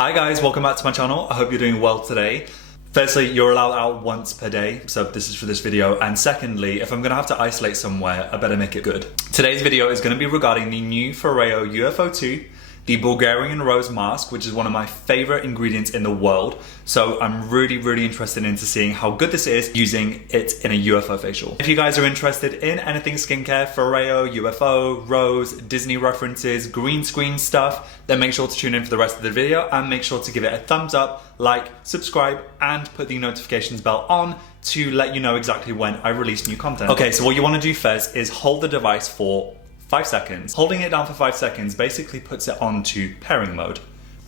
Hi guys, welcome back to my channel. I hope you're doing well today. Firstly, you're allowed out once per day, so this is for this video. And secondly, if I'm gonna have to isolate somewhere, I better make it good. Today's video is gonna be regarding the new Foreo UFO 2, the Bulgarian rose mask, which is one of my favorite ingredients in the world. So I'm really interested into seeing how good this is using it in a UFO facial. If you guys are interested in anything skincare, Foreo, UFO, rose, Disney references, green screen stuff, then make sure to tune in for the rest of the video and make sure to give it a thumbs up, like, subscribe, and put the notifications bell on to let you know exactly when I release new content. Okay, so what you wanna do first is hold the device for 5 seconds. Holding it down for 5 seconds basically puts it onto pairing mode.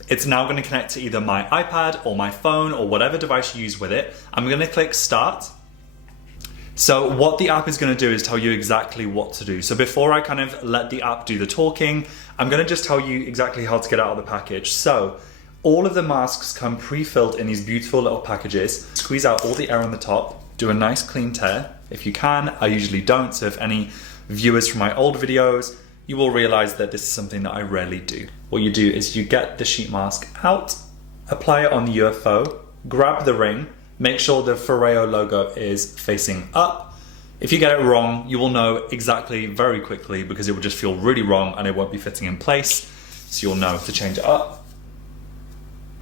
It's now going to connect to either my iPad or my phone or whatever device you use with it. I'm going to click start. So what the app is going to do is tell you exactly what to do. So before I kind of let the app do the talking, I'm going to just tell you exactly how to get out of the package. So all of the masks come pre-filled in these beautiful little packages. Squeeze out all the air on the top, do a nice clean tear if you can. I usually don't, so if any viewers from my old videos, you will realize that this is something that I rarely do. What you do is you get the sheet mask out, apply it on the UFO, grab the ring, make sure the Foreo logo is facing up. If you get it wrong, you will know exactly very quickly because it will just feel really wrong and it won't be fitting in place. So you'll know to change it up.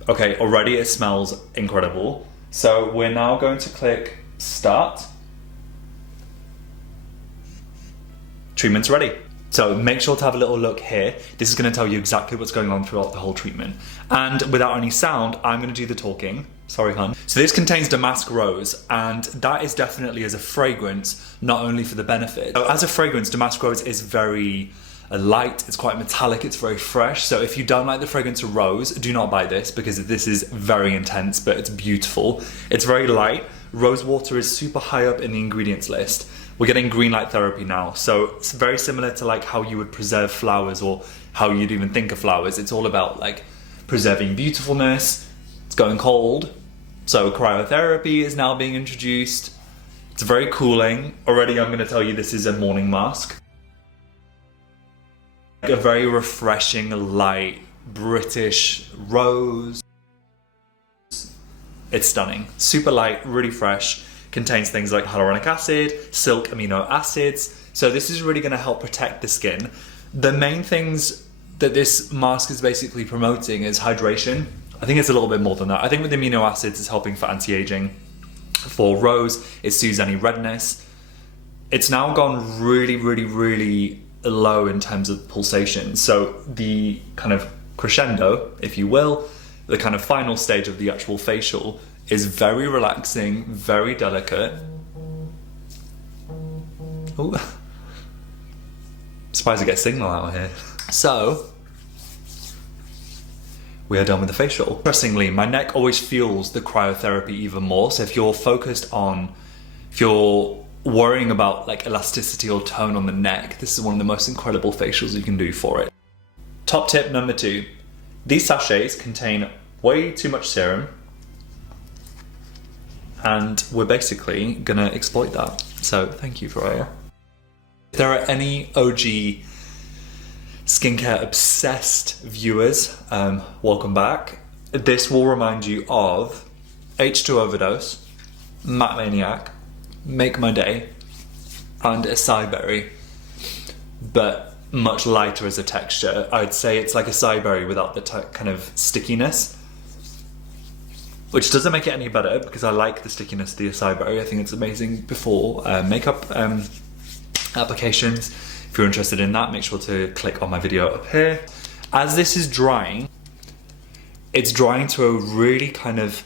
Okay, already it smells incredible. So we're now going to click start. Treatment's ready. So make sure to have a little look here. This is going to tell you exactly what's going on throughout the whole treatment. And without any sound, I'm going to do the talking. Sorry, hun. So this contains damask rose, and that is definitely as a fragrance, not only for the benefit. So as a fragrance, damask rose is very light, it's quite metallic, it's very fresh. So if you don't like the fragrance of rose, do not buy this because this is very intense, but it's beautiful. It's very light. Rose water is super high up in the ingredients list. We're getting green light therapy now. So it's very similar to like how you would preserve flowers or how you'd even think of flowers. It's all about like preserving beautifulness. It's going cold. So cryotherapy is now being introduced. It's very cooling. Already I'm gonna tell you this is a morning mask. A very refreshing, light, British rose. It's stunning. Super light, really fresh. Contains things like hyaluronic acid, silk amino acids. So this is really gonna help protect the skin. The main things that this mask is basically promoting is hydration. I think it's a little bit more than that. I think with the amino acids, it's helping for anti-aging. For rose, it soothes any redness. It's now gone really low in terms of pulsation. So the kind of crescendo, if you will, the kind of final stage of the actual facial is very relaxing, very delicate. Ooh. Surprised I get signal out here. So, we are done with the facial. Interestingly, my neck always feels the cryotherapy even more. So if you're if you're worrying about like elasticity or tone on the neck, this is one of the most incredible facials you can do for it. Top tip number 2. These sachets contain way too much serum, and we're basically gonna exploit that. So thank you, Foreo. If there are any OG skincare obsessed viewers, welcome back. This will remind you of H2 Overdose, Matte Maniac, Make My Day, and acai berry, but much lighter as a texture. I'd say it's like acai berry without the kind of stickiness, which doesn't make it any better because I like the stickiness of the acai berry. I think it's amazing before makeup applications. If you're interested in that, make sure to click on my video up here. As this is drying, it's drying to a really kind of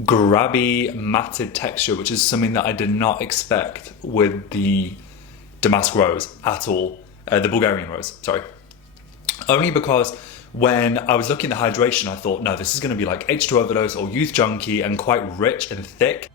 grabby, matted texture, which is something that I did not expect with the damask rose at all. The Bulgarian rose, sorry. Only because when I was looking at the hydration, I thought, no, this is gonna be like H2 Overdose or Youth Junkie and quite rich and thick.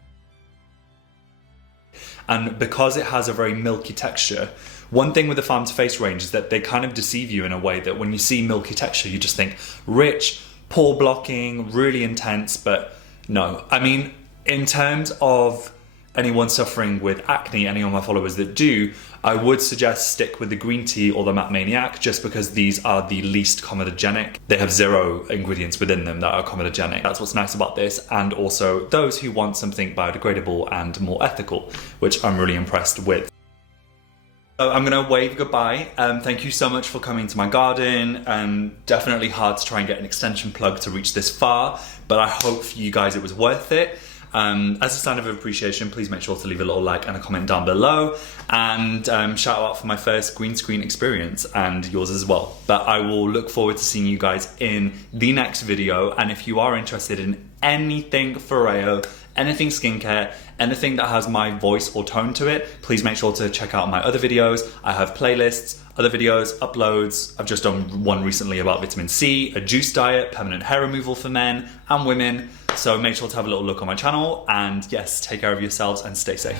And because it has a very milky texture, one thing with the Farm to Face range is that they kind of deceive you in a way that when you see milky texture, you just think rich, pore blocking, really intense, but no. I mean, in terms of anyone suffering with acne, any of my followers that do, I would suggest stick with the green tea or the Matte Maniac, just because these are the least comedogenic. They have 0 ingredients within them that are comedogenic. That's what's nice about this, and also those who want something biodegradable and more ethical, which I'm really impressed with. So I'm gonna wave goodbye. Thank you so much for coming to my garden. Definitely hard to try and get an extension plug to reach this far, but I hope for you guys it was worth it. As a sign of appreciation, please make sure to leave a little like and a comment down below, and shout out for my first green screen experience and yours as well. But I will look forward to seeing you guys in the next video, and if you are interested in anything Foreo, anything skincare, anything that has my voice or tone to it, please make sure to check out my other videos. I have playlists, other videos, uploads. I've just done one recently about vitamin C, a juice diet, permanent hair removal for men and women. So make sure to have a little look on my channel, and yes, take care of yourselves and stay safe.